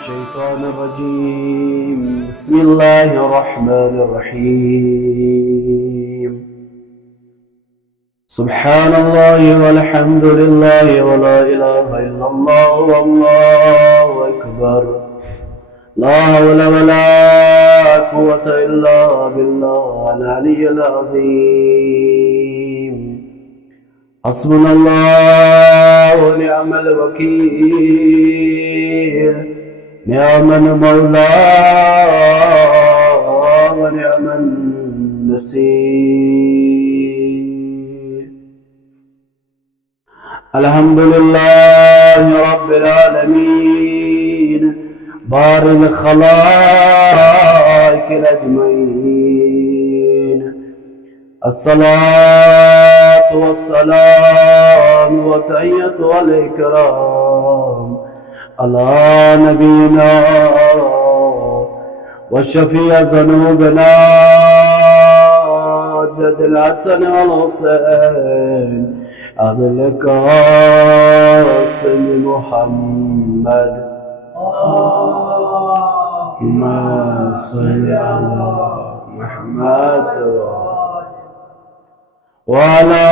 الشيطان الرجيم بسم الله الرحمن الرحيم سبحان الله والحمد لله ولا إله إلا الله والله أكبر لا حول ولا قوة إلا بالله العلي العظيم حسبنا الله ونعم الوكيل نعم المولى ونعم النصير الحمد لله رب العالمين بار الخلائق الأجمعين الصلاة والسلام والتحية والإكرام على نبينا وشفيع ذنوبنا جد الحسن والحسين أبي القاسم محمد اللهم صل على محمد وعلى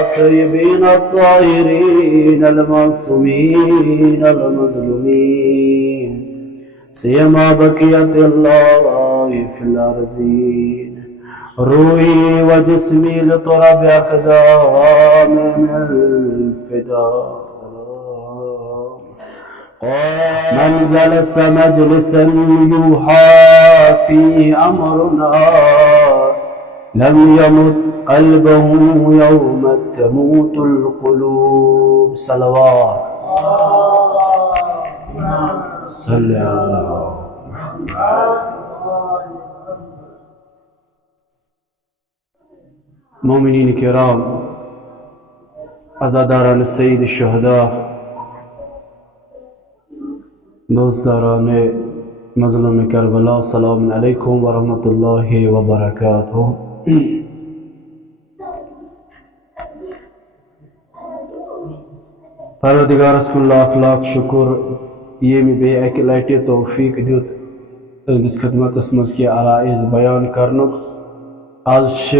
الطيبين الطاهرين المعصومين المظلومين سيما بقية الله في الأرضين روحي وجسمي لطرب أقدام من الفداء من جلس مجلسا يوحى فيه أمرنا لم يمت قلبه يوم تموت القلوب صلوات صل على محمد مؤمنین کرام عزاداران سید الشہداء دوستداران مظلوم کربلا السلام علیکم ورحمۃ اللہ وبرکاتہ پروردگارس کن لاکھ لاکھ شکر یمی بے اکہ لٹہ توفیق دیت تہندس خدمتس مز کی عرائض بیان کرنک آز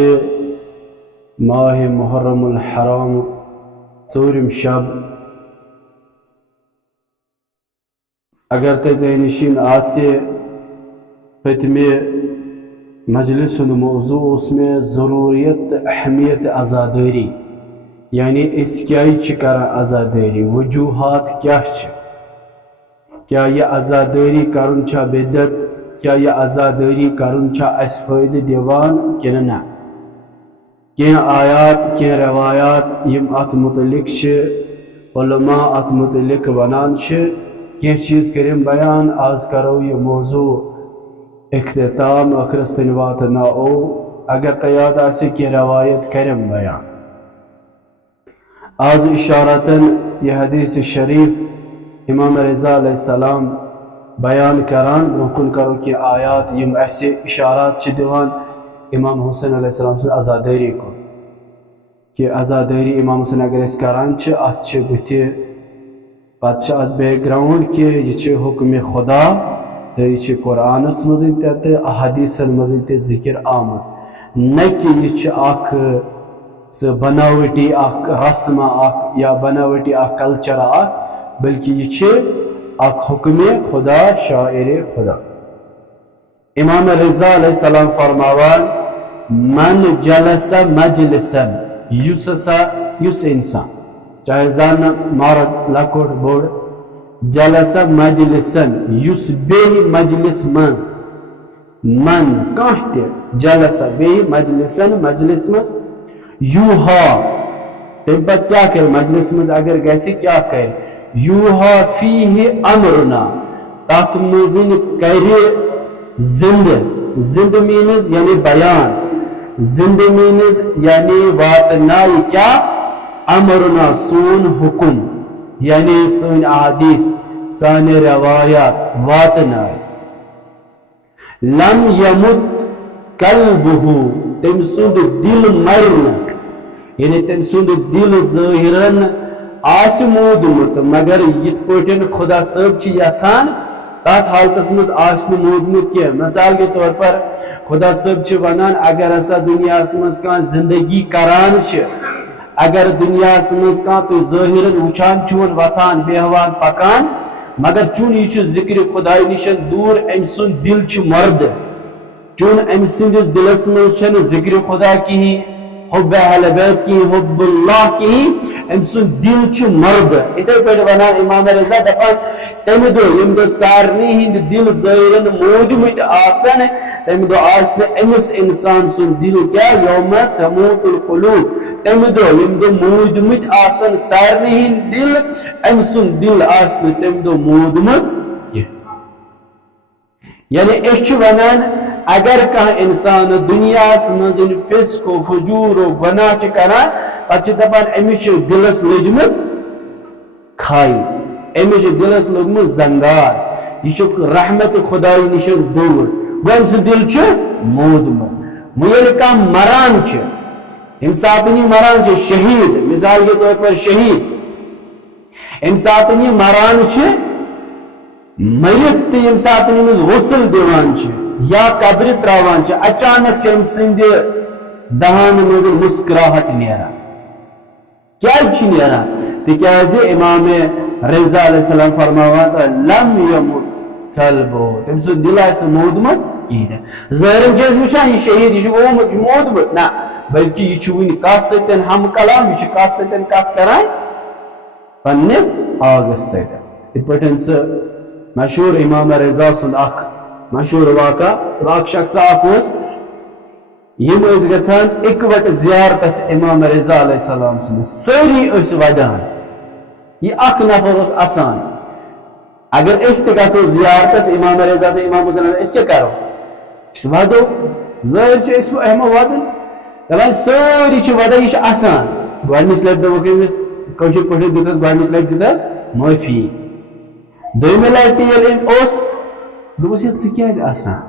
ماہ محرم الحرام ژوٗرِم شب اگر تہ ذہن نشین آسہِ پٔتمہِ مجلس موضوع اس میں ضروریت اہمیت عزاداری یعنی اس کیا کران عزاداری وجوہات کیا کیا یہ عزاداری کرن چھا بدعت کیا یہ عزاداری کرن چھا اس فائدہ دیوان کِنہٕ نہ کی آیات کی روایات یم ات متعلق علماء ات متعلق ونان کی چیز کریم بیان آز کرو یہ موضوع اختتام اخرس تن واتنا او اگر تیاد آسی کی روایت کریم بیان آز اشارتاً یہ حدیث شریف امام رضا علیہ السلام بیان کران مکن کرو کی آیات یم ایسے اشارات دیوان امام حسین علیہ السلام سے عزاداری کو کہ عزاداری امام حسین اگر اس کران ات بتھِ پتہ ات بیک گراؤنڈ کہ یہ حکم خدا تو یہ قرآنس مز احادیثن مز ذکر آمت نہ کہ یہ سہ بناوٹی رسم یا بناوٹی کلچر بلکہ یہ حکم خدا شاعر خدا امام رضا علیہ السلام فرماوان من جلس مجلسا یس انسان چاہے زن مرد لکڑ بوڑ جلس مجلسا یس بے مجلس مز من کانہ تہ جلس بے مجلسا مجلس مز یوہا تم پتہ کیا کر مجلس مز اگر گژھِ کیا کر یوہا فیہ امرنا تات مزن کر زند مینز یعنی بیان زند مینز یعنی واتنائی کیا امرنا سون حکم یعنی سون احادیث سان روایات واتنائی لم یمت قلبہ تم سند دل مرن یعنی تم سند دل ظاہرن آس مودمت مگر یت پٹن خدا صاحب چھ یژھان تات حالتس مز آس مودمت کی مثال کے طور پر خدا صاحب چھ ونان اگر ہسا دنیا مز کان زندگی کران چھ اگر دنیا مز کان تو ظاہرن وچھان چون وتھان بیہوان پکان مگر چون یہ ذکر خدائی نشن دور ام سن دل چھ مرد چون ام سندس دلس مز چھن ذکر خدا کی حب اہل بیت کی حب اللہ کی ام سن دل چھ مرد اتھے پہ ونان امام رضا دپان تمہ دو یم دو سارنی ہند دل ظاہرن مودمت آسن تمہ دو آسن امس انسان سن دل کیا یوم تموت القلوب تمہ دو یم دو مودمت آسن سارنی ہند دل ام سن دل آسن تمہ دو مودمت کیا یعنی اچھ ونان اگر کہاں انسان دنیا مز فسق و فجور و گناہ چھ کران پتہ دپان امس دلس لجمت کھائی امس دلس لگمت زنگار یہ رحمت خدائی نشن دور گو سہ دل چھ مودمت یل کم مران چھ ام سات مران چھ شہید مثال کے طور پر شہید ام سات مران چھ میت یم سات غسل دیوان چھ یا قبر تراوان چھ اچانک چھ ام سند دہان مز مسکراہٹ نیران کیا چھ نیران تکیاز امام رضا علیہ السلام فرماوان لم یمت کلبو تم سن دل آس مودمت کہین ظاہرن چیز وچھان یہ شہید یہ مودمت نا بلکہ یہ ون کت ستن ہم کلام یہ کت ستن کت کران پنس آگس ستن پٹن سہ مشہور امام رضا سن اخ مشہور واقع شخص اخ یم گھان اکوٹ زیارتس امام رضا علیہ السلام سن ساری ودان یہ اخ نفر اس آسان اگر اس گھو زیارتس امام رضا سے امام حسین اس کیا کرو اس ودو ظاہر اس اہم ودن دپان ساری ودان یہ آسان گۄڈنِچ لٹہِ دوٚپُکھ أمِس کٲشِر پٲٹھۍ دِتس گۄڈنِچ لٹہِ دِتس معٲفی دوٚیمہِ لٹہِ ییٚلہِ أمۍ اوس دوٚپُس ہے ژٕ کیٛازِ آسان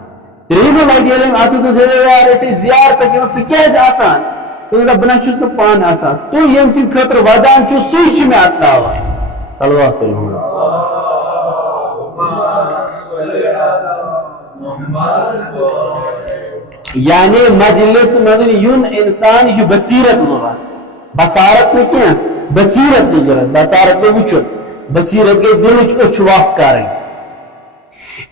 ترٛیٚیِمہِ لٹہِ ییٚلہِ أمۍ اَتھ دوٚپُس ہے یار أسۍ ٲسۍ زیارتس یِوان ژٕ کیٛازِ آسان تٔمۍ دوٚپ بہٕ نہ چھُس نہٕ پانہٕ آسان تُہۍ ییٚمہِ سٕنٛدِ خٲطرٕ ودان چھُو سُے چھُ مےٚ اَسناوان صلوات پٔرِو یعنی مجلس مزن یون انسان یہ بصیرت ضرورت بصارت میں کیا بصیرت کی ضرورت بصارت میں وچھن بصیرت کے دل اچھ واق کریں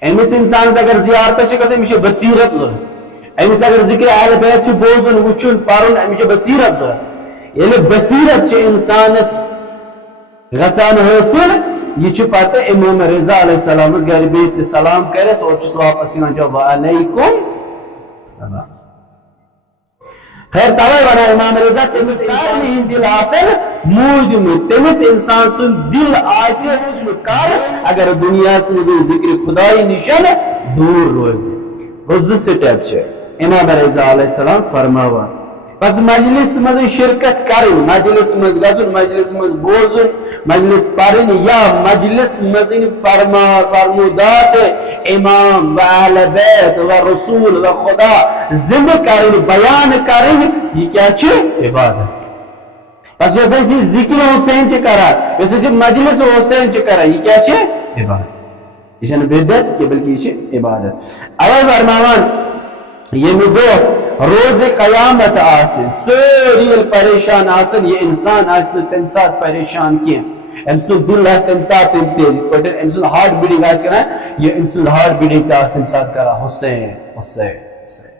امس انسان اگر زیارت چھ گژھان امس بصیرت ضرورت امس اگر ذکر اہل بیت چھ بوزن وچھن پرن امس بصیرت ضرورت یعنی بصیرت چھ انسانس گژھان حاصل یہ چھ پتہ امام رضا علیہ السلام گھر بہت سلام کرس اور چھس واپس یوان جو وعلیکم السلام خیر توے ونان امام رضا تمس سارنی ہند دل آسن مودمت تمس انسان سن دل آسہ کر اگر دنیا من ذکر خدائی نشن دور روز گو زٕ سٹیپ چھ امام رضا علیہ السلام فرماوان بس مجلس مز شرکت کریں مجلس مز گژھن مجلس مز بوزن مجلس پرن یا مجلس مز فرمودات امام و اہل بیت و رسول و خدا ذکر کریں بیان کریں یہ کیا چھ عبادت بس یہ ذکر حسین چھ کران یہ مجلس حسین چھ کران یہ کیا چھ عبادت یہ بدعت کہ بلکہ یہ چھ عبادت اول فرماوان یہ دو روز قیامت آسن ساری پریشان آسن یہ انسان آسن تم سات پریشان کیا ام سن دل آس تم سات تیز پٹن ام سن ہارٹ بیٹنگ آس کرنا یہ ام سن ہارٹ بیٹنگ تم سات کرا حسین حسین حسین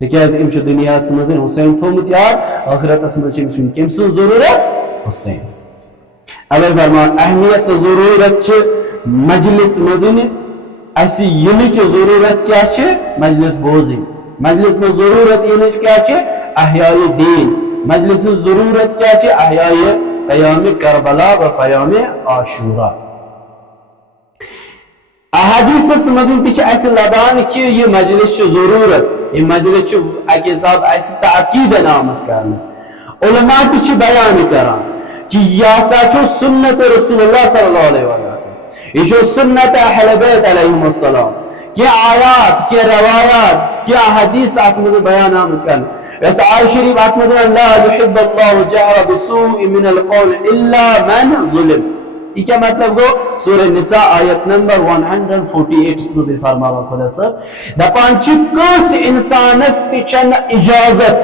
تکیاز ام چھ دنیا مزن حسین تھومت یاد آخرت مز ام کم سن ضرورت حسین اول فرمان اہمیت ضرورت چھ مجلس مزن اسی ینچ ضرورت کیا چھ مجلس بوزن مجلس میں ضرورت ینچ کیا چھ احیاء دین مجلس میں ضرورت کیا چھ احیاء قیام کربلا و قیام عاشورہ احادیث مزن تہ اس لبان کہ یہ مجلس چھ ضرورت یہ مجلس چھ اکہ صاحب اس تاکید نامس کرنا علماء تہ بیان کران کہ یہ سا چھ سنت رسول اللہ صلی اللہ علیہ وسلم یہ جو سنت اہل بیت علیہم السلام کیا آیات کیا روایات کیا حدیث آپ مجھے بیان آمد کرنا بس آیت شریف اتمزن لا يحب الله جهر بسوء من القول الا من ظلم. یہ کیا مطلب گو؟ سورہ نساء آیت نمبر 148 اس میں فرماوا خدا صاحب دپان چھ کس انسانس تچن اجازت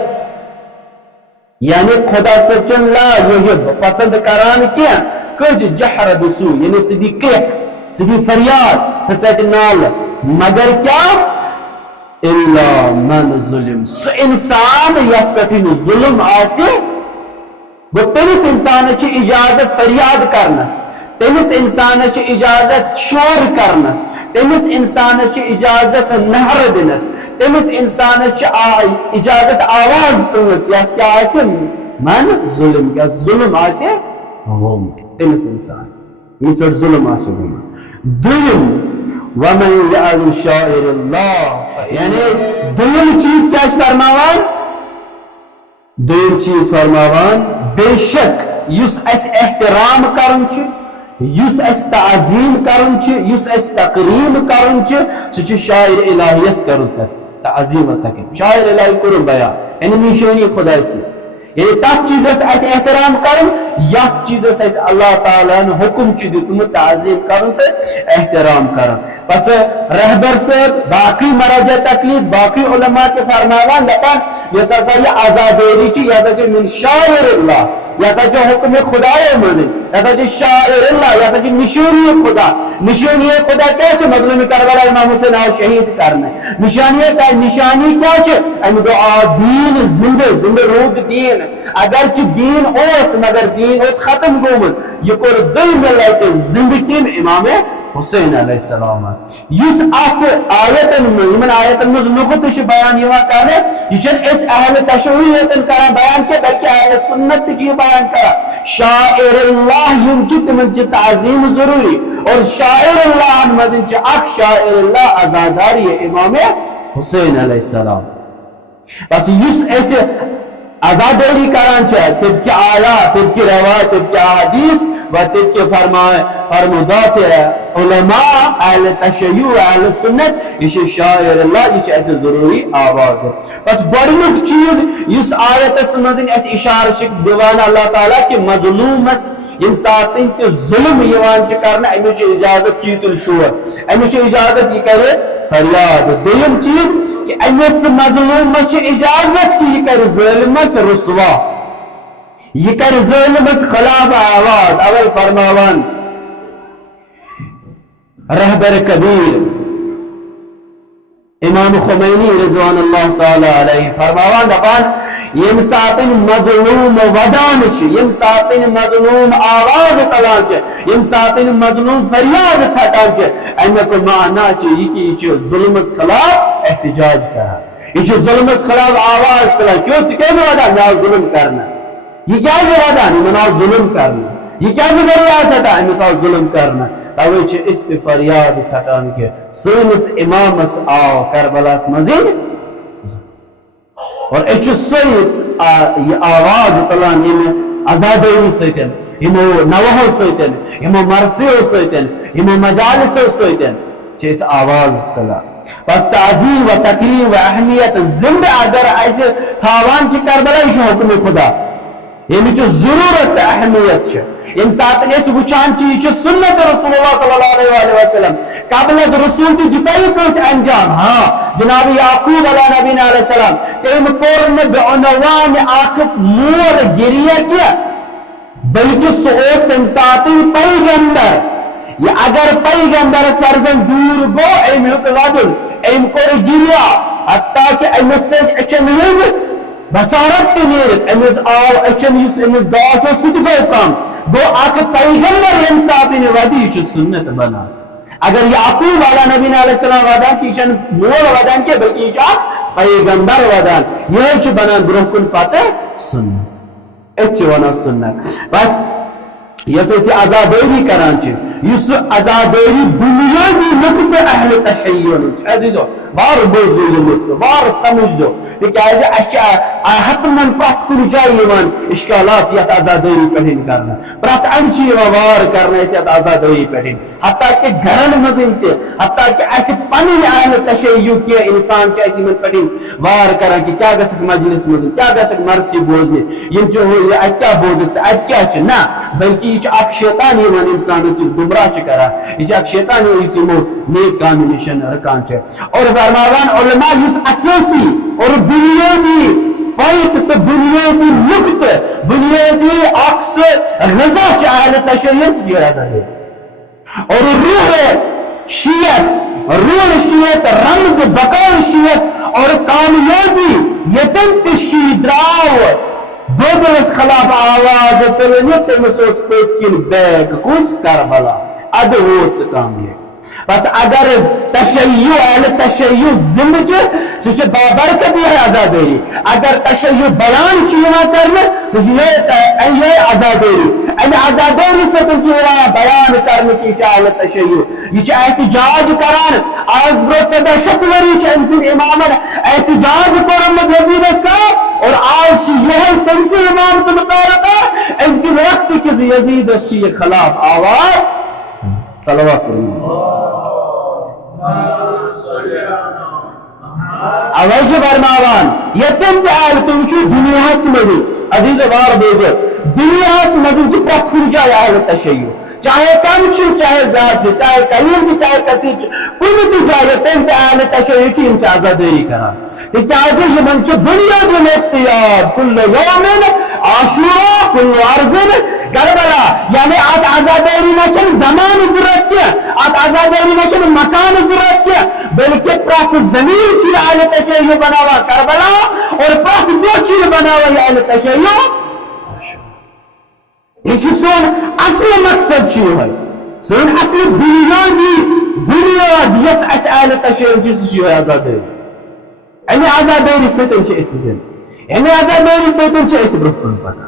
یعنی خدا صاحب چن لا يحب پسند کران کیا کچھ جہر بسوء یعنی سدی کرک سدی فریاد سچت نال مگر کیا الا من ظلم سو انسان یس پہ ظلم آسے گو تمس انسان چھ اجازت فریاد کرنس تمس انسان چھ اجازت شور کرنس تمس انسان چھ اجازت نہر دنس تمس انسان چھ اجازت آواز تمس یس کیا آسے من ظلم کیا ظلم آسے غم تمس انسان اس پر ظلم آسے غم دوم ومن يعظم شعائر الله یعنی دوم چیز کیا فرماوان دوم چیز فرماوان بے شک یس اس احترام کرن چھ یس اس تعظیم کرن چھ یس اس تقریم کرن چھ سچ شاعر الہیس کرن تعظیم و تقریم شاعر الہی کرن بیان یعنی نشانی خدا سے یعنی تک چیز اس احترام کرن یا چیز اس اللہ تعالیٰ نے حکم چھ دیتم تعظیم کرن تو احترام کرن بس رہبر سے باقی مراجع تقلید باقی علماء کے فرماوان دپان یہ یہ آزادی چھ یہ من شاعر اللہ یہ حکم خدا مزن یہ شاعر اللہ یہ نشانی خدا نشانی خدا کیا چھ مظلوم کربلا امام حسین شہید کرنا نشانی کیا چھ ام دعا دین زندہ زندہ رود دین اگرچہ دین اوس مگر دین اوس ختم گومت یہ کور دل لائٹ زندگی امام حسین علیہ السلام یس اخ آیتن من آیتن مز نقط بیان یوا کرنے یہ اس اہل تشریعت کران بیان کے بلکہ اہل سنت کی بیان کرا شاعر اللہ یم من تعظیم ضروری اور شاعر اللہ مزن چ اخ شاعر اللہ عزاداری امام حسین علیہ السلام بس یس ایسے آزاداری کران چاہے تب کی آیات تب کی روایت تب کی حدیث و تب کی فرمودات علماء اہل تشیع اہل سنت یہ شاعر اللہ یہ ایسے ضروری آواز ہے بس گوڑنک چیز اس آیت سمجھن اس اشارہ شک دیوان اللہ تعالیٰ کہ مظلوم اس یم ساتن تے ظلم یوان چ کرنا امیچ اجازت چیت الشور امیچ اجازت یہ کرے فریاد دویم چیز کہ امیس مظلوم چ اجازت کی یہ کر ظلمس رسوا یہ کر ظلمس خلاف آواز اول فرماوان رہبر کبیر امام خمینی رضوان اللہ تعالی علیہ فرماوان دپان یم ساتن مظلوم ودان چھ یم ساتن مظلوم آواز کلان چھ یم ساتن مظلوم فریاد تھٹان چھ امی کو معنی چھ یہ کہ ظلمس خلاف احتجاج کرا یہ ظلمس خلاف آواز کلان کیوں چکے ودان نہ ظلم کرنا یہ کیا ودان نہ ظلم کرنا یہ کیا فریاد تھا امسا ظلم کرنا توے چھ است فریاد تھٹان کہ سنس امامس آو کربلاس مزید اور اچھ سید آواز تلان یم آزادی سیتن یمو نوہو سیتن یمو مرسیو سیتن یمو مجالسو سیتن چیس آواز تلان بس تعظیم و تکریم و اہمیت زندہ اگر ایسے تھاوان چی کربلا یہ حکم خدا یعنی چو ضرورت اہمیت چھ انسان اس وچان چیز سنت رسول اللہ صلی اللہ علیہ وسلم قبل رسول کی دپائی کس انجام ہاں جناب یعقوب علیہ نبی علیہ السلام تیم قرن بعنوان آخر مور گریہ کیا بلکہ سوست انساتی پیغمبر یا اگر پیغمبر اس فرزن دور گو ایم ودل ایم کور گریہ حتیٰ کہ ایم سج اچھن ہوئی بسارت کی نیرت امیز آو اچھن یس امیز داشو سید گو کام گو آکھ پیغمبر انساتی نے ودی چھ سنت بنا اگر یعقوب علیہ نبی علیہ السلام ودان چیچن مول ودان کے بلکہ یہ چاہ پیغمبر ودان یہ چھ بنان برہکن پاتے سنت اچھ ونا سنت بس یہ سے عذابی کران چھ يس عزاداري بنيادي نقطة أهل تشيع عزيزو بار بوزو يمتو بار سمجزو تكازي حتما برات كل جاي يمان إشكالات يات عزاداري پڑھن کرنا برات انشي وار کرنا يات عزاداري پڑھن حتى کہ گھرن مزنتے حتى کہ ایسے پنن اہل تشیع کے انسان چھ ایسی من پڑھن وار کرن کہ کیا گسک مجلس مزن کیا گسک مرسی بوزنے یم جو ہو یہ کیا بوزت اج کیا چھ نہ بلکہ یہ اک شیطان یوان انسان اس گمراہ چھ کرا یہ اک شیطان اسی مو نیک کام نشان رکان چھ اور فرماوان علماء اس اساسی اور بنیادی پایت تو بنیادی نقطہ بنیادی عکس غذا چھ اہل تشیع سے جڑا ہے اور روح شیعت رمز بقاء شیعت اور کامیابی یتن تشیع دراو بودلس خلاف آواز تلنی تمسوس پیتکن بیگ کس کربلا ادھوت سے کامیاب بس اگر تشیع اہل تشیع زمج سچ بابرکت ہے عزاداری اگر تشیع بیان چینا کرنے سچ یہ عزاداری ان عزاداری سے تجھے بیان کرنے کی اہل تشیع یہ احتجاج کران آز برو 14 وری انسان امام احتجاج کرن یزید کا اور آج یہ تمسی امام سے مطابقہ اس کی وقت کسی یزید کے خلاف آواز صلوات اوج برماوان یتم تعال تمچو دنیا سمجھی عزیز وار بیجر دنیا سمجھی جو پرت کھل جائے اہل تشیع چاہے کم چھو چاہے زیاد چھو چاہے قلیل چھو چاہے کسی چھو کوئی بھی جائے تم اہل تشیع چھو ان چاہ عزاداری کرا چاہے یہ من چھو دنیا دن اختیار کل یومن عاشورا کل عرضن کربلا یعنی آت عزاداری نچن زمان ضرورت کیا آت عزاداری نچن مکان ضرورت کیا بلکہ پراک زمین چی اہل تشیع بناوا کربلا اور پراک دو چیز بناوا یہ اہل تشیع یہ سون اصل مقصد چی ہے سون اصل بنیاد یس اس اہل تشیع جس چی ہے عزاداری یعنی عزاداری سے تم چی اس زن یعنی عزاداری سے تم چی اس برکن پتا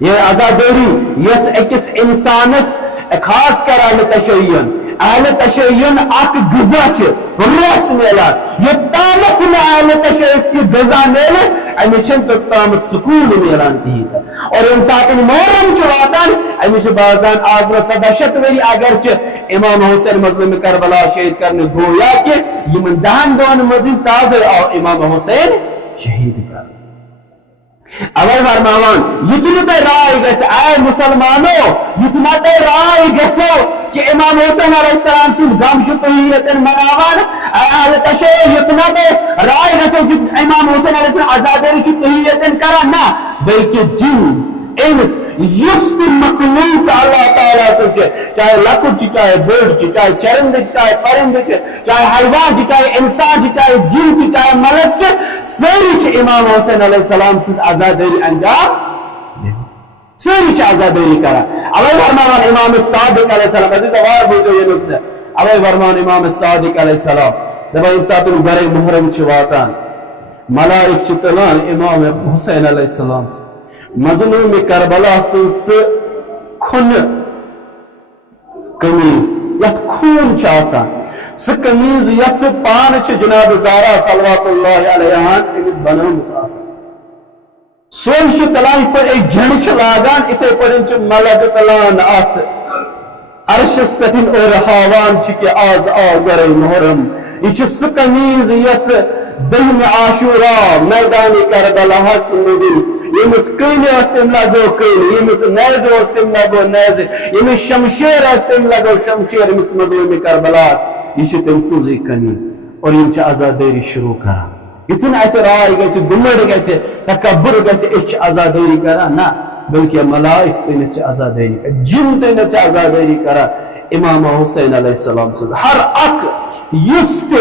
یہ عزاداری یس اکس انسانس خاص کر اہل تشیع اک غذا چھ روس میلا یہ طاقت میں اہل تشیع سے غذا میلے امی چھن تو طاقت سکون میلان کی اور انسان محرم چواتان امی چھ بازان آزر 14 وری اگرچہ امام حسین مظلوم کربلا شہید کرنے گویا کہ یہ من دہن دون مزید تازر اور امام حسین شہید کر اول فرماوان یتنا تے رائے گس اے مسلمانو یتنا تے رائے گسو کہ امام حسین علیہ السلام سے غم جو طہیرتن مناوان اہل تشیع یتنا تے رائے گسو کہ امام حسین علیہ السلام عزاداری جو طہیرتن کرا نہ بلکہ جن انس یست مخلوق اللہ تعالیٰ سے چاہے لکٹ چاہے بڑ چاہے چرند چاہے پرند چاہے حیوان چاہے انسان چاہے جن چاہے ملک ساری امام حسین علیہ السلام سے عزاداری انجام ساری عزاداری کرا اول فرمان امام صادق علیہ السلام عزیز وار بوجھو یہ نکتہ اول فرمان امام صادق علیہ السلام دبا انسان برے محرم چواتان ملائک چتلان امام حسین علیہ السلام سے مظلوم کربلا سنس کھن قمیض یت خون چاسان سہ قمیض یس پان چھ جناب زارا صلوات اللہ علیہ امس بنامت آسان سون چھ تلان پر ایک جھنڈ چھ لاگان اتھے پڑھن چھ ملک تلان آت عرشس پتن اور ہاوان چھ کہ آز آگر محرم یہ چھ سہ قمیض یس دہم عاشورا میدان کربلا ہس مزن یمس کین استم لگو کین یمس نیز استم لگو نیز یمس شمشیر استم لگو شمشیر یمس مظلوم کربلا یہ چھ تم سوزی قمیض اور یم چھ عزاداری شروع کرا اتنا ایسے رائے گیسے گمڑ گیسے تکبر گیسے اچھ عزاداری کرا نہ بلکہ ملائک تین چھ عزاداری کرا جن تین چھ عزاداری کرا امام حسین علیہ السلام سے ہر اک یست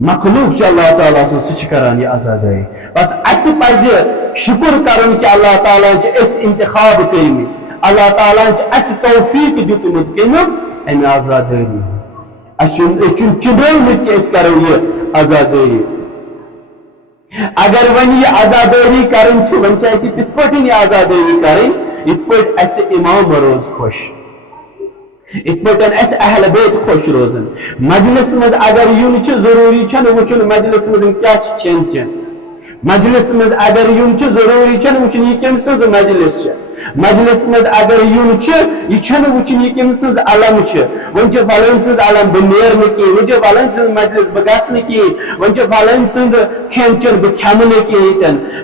مخلوق چھ اللہ تعالیٰ سے سچ کران یہ عزاداری بس اس پز شکر کرن کہ اللہ تعالیٰ چھ اس انتخاب کرمی اللہ تعالیٰ چھ اس توفیق دیتمت کنو ان عزاداری اچھن چنمت کہ اس کرو یہ عزاداری اگر ون یہ عزاداری کرن چھ ون چھ اسی تت پٹن یہ عزاداری کرن ات پٹ اس امام روز خوش اتپٹن اس اہل بیت خوش روزن مجلس مز اگر یون ضروری چھن وچن مجلس مز کیا چین چین مجلس مز اگر یون ضروری چھن وچن یہ کم سز مجلس مجلس مز اگر یون یہ چھن وچن یہ کم سز علم ون فلن سز علم بہ نیر کی ون فلن سز مجلس بہ گس کی ون فلن سند کھین چین بہ کھم کی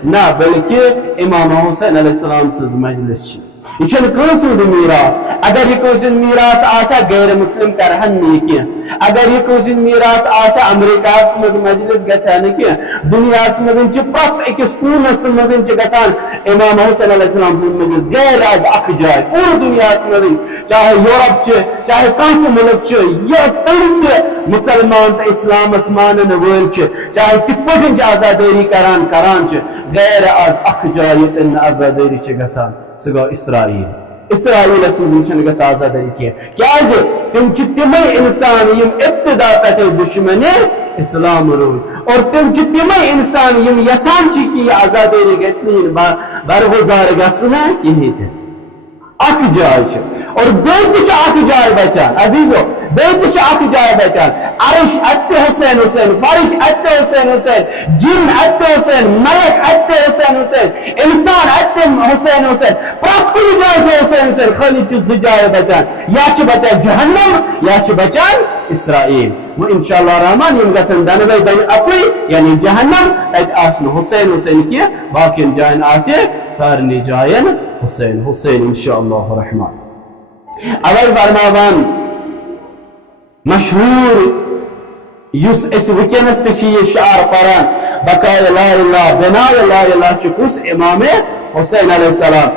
نہ بلکہ امام حسین علیہ السلام سز مجلس یہ کٲنٛسہِ ہُنٛد میراث اگر یہ کٲنٛسہِ ہُنٛد میراث آسا غیر مسلم کرہن نہٕ کینٛہہ اگر یہ کٲنٛسہِ ہُنٛد میراث آسا امریکاہس منٛز مجلس گژھِ نہٕ کینٛہہ دُنیاہس منٛز چھِ پرٛٮ۪تھ أکِس کوٗنس منٛز چھِ گژھان امام حسین علیہ السلام سٕنٛز مجلس غیر از اکھ جاے پوٗرٕ دُنیاہس منٛز چاہے یورپ چھِ چاہے کانٛہہ تہِ مُلک چھُ یہِ تِم تہِ مسلمان تہٕ اسلامس مانن وٲلۍ چھِ چاہے کِتھ پٲٹھۍ چھِ آزادٲری کران چھِ غیر از اکھ جاے ییٚتٮ۪ن نہٕ آزادٲری چھِ گژھان سُہ گوٚو اسرائیل اسرائیلس منٛز چھنہٕ گژھان آزادٲری کینٛہہ کیازِ تِم چھِ تِمے اِنسان یِم ابتدا پٮ۪ٹھے دُشمنہِ اسلام روٗدۍ اور تِم چھِ تِمے اِنسان یِم یژھان چھِ کہِ یہِ آزادٲری گژھِ نہٕ یِنۍ برگُزار گژھنہٕ کِہیٖنۍ تہِ اکھ جاے چھِ اور بیٚیہِ تہِ چھِ اکھ جاے بچان عزیٖزو بیٚیہِ تہِ چھِ اکھ جاے بچان عرش اَتہِ حسین حسین فرش اَتہِ حسین حسین جن اَتہِ حسین ملک اَتہِ حسین حسین انسان اَتہِ حسین حسین پرٛٮ۪تھ کُنہِ جایہِ چھِ حسین حسین خٲلی چھِ زٕ جایہِ بچان یا چھِ بچان جہنم یا چھِ بچان اسرائیل وۄنۍ انشاءاللہ رحمان یِم گژھن دۄنوَے بنہِ اَکُے یعنی جہنم تَتہِ آسہِ نہٕ حسین حسین کینٛہہ باقین جاین آسہِ سارنٕے جاین حسین حسین انشاءاللہ رحمان اوے فرماوان مشہور یُس أسۍ وٕنکٮ۪نس تہِ چھِ یہِ شعار پران بقاء لا الہ بناء لا الہ چھُ کُس امام حسین علیہ السلام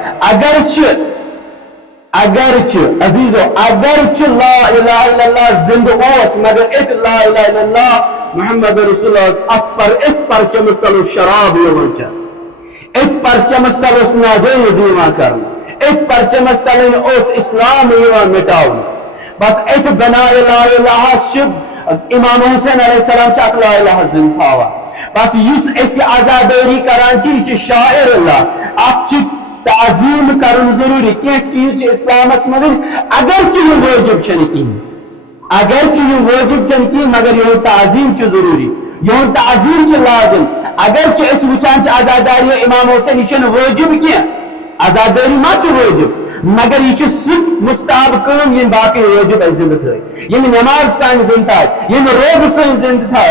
اگرچہ عزیزو اگرچہ لا الہ الا اللہ زندہ اوس مگر ات لا الہ الا اللہ محمد رسول اللہ ات پر ات پرچمس تل شراب یوان چھ ات پرچمس تل اس ناجائز یوان کرنا ات پرچمس تل اس اسلام یوان مٹاون بس ات بنا لا الہ شب امام حسین علیہ السلام چھ لا الہ زندہ تھاوا بس یس اس آزاداری کران چھ شاعر اللہ ات تعظیم کرن ضروری کی چیز اسلامس مز اگرچہ یہ واجب کہیں اگرچہ یہ واجب کہیں مگر یہ تعظیم ضروری یہ تعظیم لازم اگرچہ اس وچان آزاداری امام حسین یہ واجب کی آزاداری ما واجب مگر یہ مستحب کام یم باقی واجب زندہ تھے یم نماز سان زندہ تھا یم روز سان زندہ تھا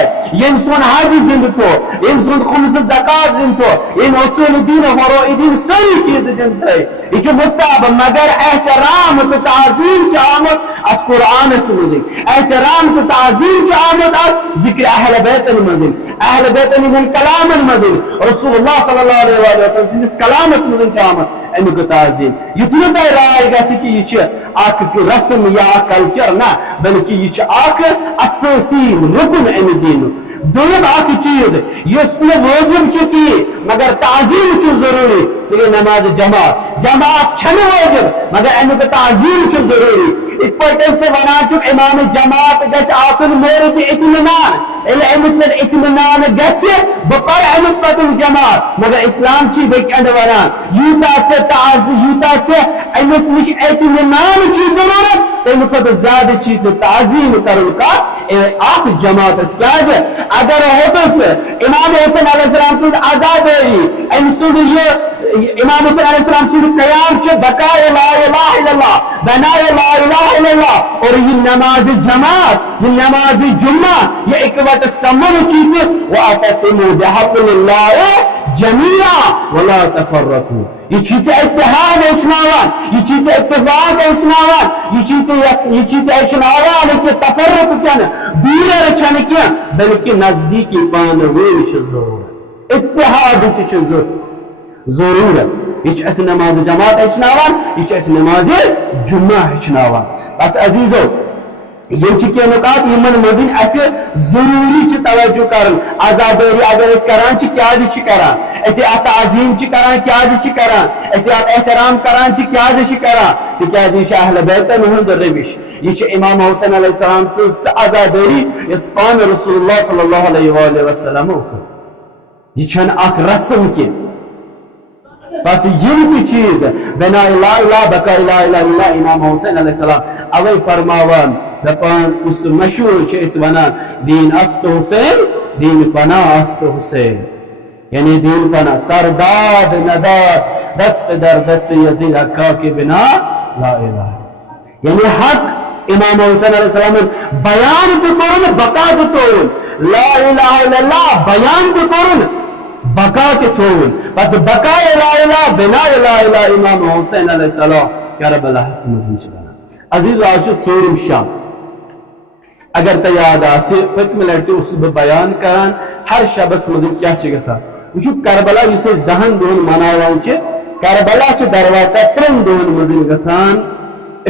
یم سون حج زندہ تھو یم سون خمس زکات زندہ تھو یم اصول دین فروع دین ساری چیز زندہ تھے یہ مستحب مگر احترام تو تعظیم آمد ات قرآن مز احترام تو تعظیم آمد ات ذکر اہل بیت مز اہل بیت من کلام مز رسول اللہ صلی اللہ علیہ وسلم سندس کلامس مز آمد امیک تعظیم یتھ رائے گژھِ کہ یہ اخ رسم یا کلچر نہ بلکہ یہ اخ اساسی رکن امہ دین دوم اخ چیز یس واجب کی مگر تعظیم ضروری سہ نماز جماعت چھن واجب مگر امیک تعظیم ضروری ات پٲٹھۍ ژٕ ونان چھُکھ امام جماعت گژھِ آسُن مورد اطمینان ییٚلہِ أمِس پٮ۪ٹھ اطمینان گژھِ بہٕ پرٕ أمِس پتہٕ جماعت مگر اسلام چھ بیٚکہِ اندٕ ونان یوٗتاہ ژےٚ أمِس نِش اطمینان چھی ضروٗرت تمہِ کھۄتہٕ زیادٕ چھی ژےٚ تعظیم کرُن کتھ اکھ جماعتس کیازِ اگر ہوتس امام حسین علیہ السلام سٕنٛز آزادٲری أمۍ سُنٛد یہِ امام حسین علیہ السلام سُنٛد قیام چھُ بقاء لا الہ الا اللہ بنا لا الہ الا اللہ اور یہ نماز جماعت یہ نماز جمعہ یہ اکوٹ سمن چیز واعتصموا بحبل اللہ جميعا ولا تفرقوا یہ چیز اتحاد ہچناوان یہ چیز اتفاق ہچناوان یہ چیز ہچناوان کہ تفرق چن دور چن کیا بلکہ نزدیکی پان ویش ضرورت اتحاد چھ ضرورت یہ اس نماز جماعت ہچناوان یہ اس نماز جمعہ ہچناوان بس عزیزو یم کی نکات یمن مزین اس ضروری توجہ کرن آزاداری اگر اس کران کیازِ کران اسے ات تعظیم کران کیازِ کران اسے ات احترام کران کیازِ کران تکیازِ یہ اہل بیتن ہند روش یہ امام حسین علیہ السلام سے آزاداری یس پان رسول اللہ صلی اللہ علیہ وآلہ وسلم یہ چھن اخ رسم کی بس یہ چیز بنا لا الہ بقا لا الہ الا امام حسین علیہ السلام اوے فرماوان دپان اس مشہور چھ اس ونان دین است حسین دین پناہ است حسین یعنی دین پناہ سرداد نداد دست در دست یزید حقا کے بنا لا الہ یعنی حق امام حسین علیہ السلام بیان تو کرن بقا تو تون لا الہ الا اللہ بیان تو کرن بقا کے تون بس بقا لا الہ بنا لا الہ امام حسین علیہ السلام کربلا حسن مزین چلانا عزیز آج ژوٗرِم شب اگر تا یاد آسہِ پٔتمہِ لٹہِ اوسُس بہٕ بیان کران ہر شبس مزین کیا چھ گژھان وٕچھِو کربلا یُس أسۍ 10 دۄہن مناوان چھِ کربلا چھِ درواقع 3 دۄہن مزین گژھان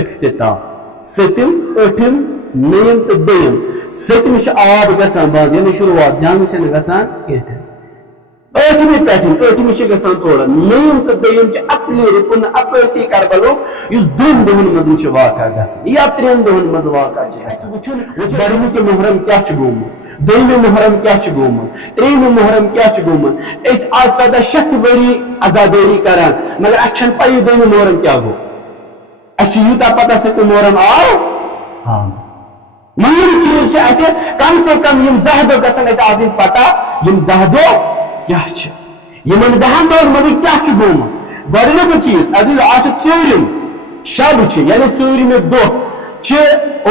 اختتام ستم ٲٹھم نیم تو دیم ستم آب گژھان بند یعنی شروعات جامع چھنہٕ گژھان کینٛہہ ٲٹھمہِ پٮ۪ٹھ ٲٹھمہِ چھِ گژھان تھوڑا نیم تو دیم چھِ اصلی رکن اسٲسی کربلُک یُس 2 دۄہن منٛز چھِ واقع گژھان یا 3 دۄہن منٛز واقع چھِ گژھان گۄڈنیُک محرم کیاہ چھُ گوٚمُت دویمہِ محرم کیاہ چھُ گوٚمُت ترٛیٚیِمہِ محرم کیاہ چھُ گوٚمُت أسۍ آز 1400 ؤری عزادٲری کران مگر اَسہِ چھنہٕ پَیی دویمہِ محرم کیاہ گوٚو اچھا یوٗتاہ پتہ سۭتۍ محرم آو مین چیز اسے کم سے کم یم 10 دۄہ گژھن اسہِ آسٕنۍ پتہ یم 10 دۄہ کیاہ چھِ یمن 10 دۄہن منٛز کیاہ چھُ گوٚمُت گۄڈنیُک چیز عزیز آز چھُ ژوٗرِم شب چھِ یعنی ژوٗرِمہِ دۄہ چھِ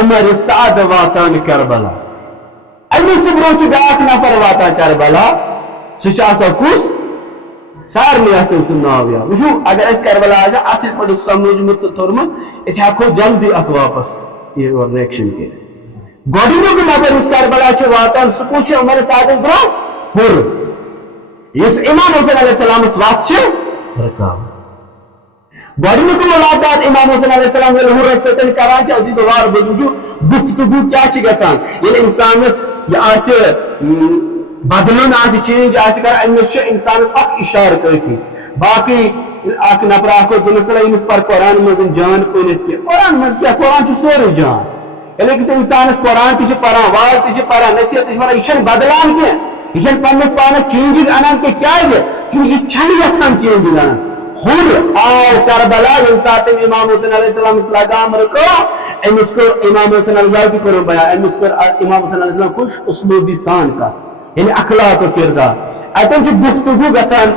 عمر سعد واتان کربلا امہِ سۭتۍ برونٛہہ چھُ بیاکھ نفر واتان کربلا سُہ چھُ آسان کُس سارنٕے آسہِ تٔمۍ سُنٛد ناو یاد وٕچھِو اگر أسۍ کربلا آسہِ اصل پٲٹھۍ سمجھمُت تہٕ توٚرمُت أسۍ ہٮ۪کو جلدی اتھ واپس یور رِیکشن کٔرِتھ گۄڈنیُک نفر یُس کربلا چھُ واتان سُہ کُس چھُ عمر سعدس برونٛہہ ہُر یُس امام حسین علیہ السلامس وتھ چھِ رُکاوان گۄڈنیُک ملاقات امام حسین علیہ السلام ییٚلہِ ہُرس سۭتۍ کران چھِ عزیٖزو وار بٔرۍ وٕچھِو گفتگو کیاہ چھِ گژھان ییٚلہِ اِنسانس یہِ آسہِ بدلن آسہِ چینج آسہِ کران أمِس چھُ اِنسانس اکھ اِشارٕ کٲفی باقٕے اکھ نفر اکھ اوس دوٚپنس تلا أمِس پر قرآن منٛز جان پٔرِتھ کینٛہہ قرآن منٛز کیٛاہ قرآن چھُ سورُے جان ییٚلہِ أکِس اِنسانس قرآن تہِ چھِ پران واز تہِ چھِ پران نصیحت تہِ چھِ ونان یہِ چھنہٕ بدلان کینٛہہ یہِ چھنہٕ پننِس پانس چینجِنگ انان کینٛہہ کیازِ چونکہِ یہِ چھنہٕ یژھان چینجِنگ انان ہُر آو کربلا ییٚمہِ ساتہٕ تٔمۍ امام حسین علیہ السلامس لگام رُکٲو أمِس کوٚر امام حسین علیہ تہِ کوٚرُن بیان أمِس کوٚر امام حسین علیہ السلام خوش اسلوٗبی سان کتھ یعنی اخلاق و کردار اتن چھُ گفتگو گژھان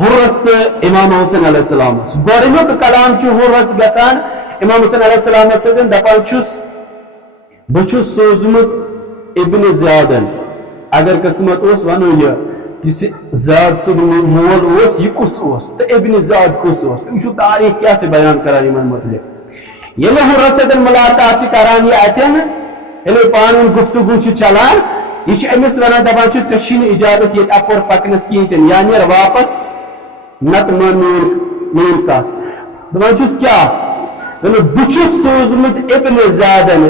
ہُرس تہٕ امام حسین علیہ السلامس گۄڈنیُک کلام چھُ ہُرس گژھان امام حسین علیہ السلامس سۭتۍ دپان چھُس بہٕ چھُس سوٗزمُت ابن زیادن اگر قسمت اوس ونو یہِ یُس زیاد سُنٛد مول اوس یہِ کُس اوس تہٕ ابن زیاد کُس اوس تُہۍ وٕچھِو تاریخ کیاہ چھِ بیان کران یِمن مُتعلق ییٚلہِ ہُرس سۭتۍ مُلاقات چھِ کران یہِ اتٮ۪ن ییٚلہِ پانہٕ ؤنۍ گفتگو چھِ چلان یہ امس ونان دپان ژےٚ چھِنہٕ اجازت ییٚتہِ اپور پکنس کِہیٖنۍ تہِ یا نیر واپس نتہٕ مان میٲنۍ کتھ دپان چھُس کیاہ دوٚپُن بہٕ چھُس سوٗزمُت ابن زیادن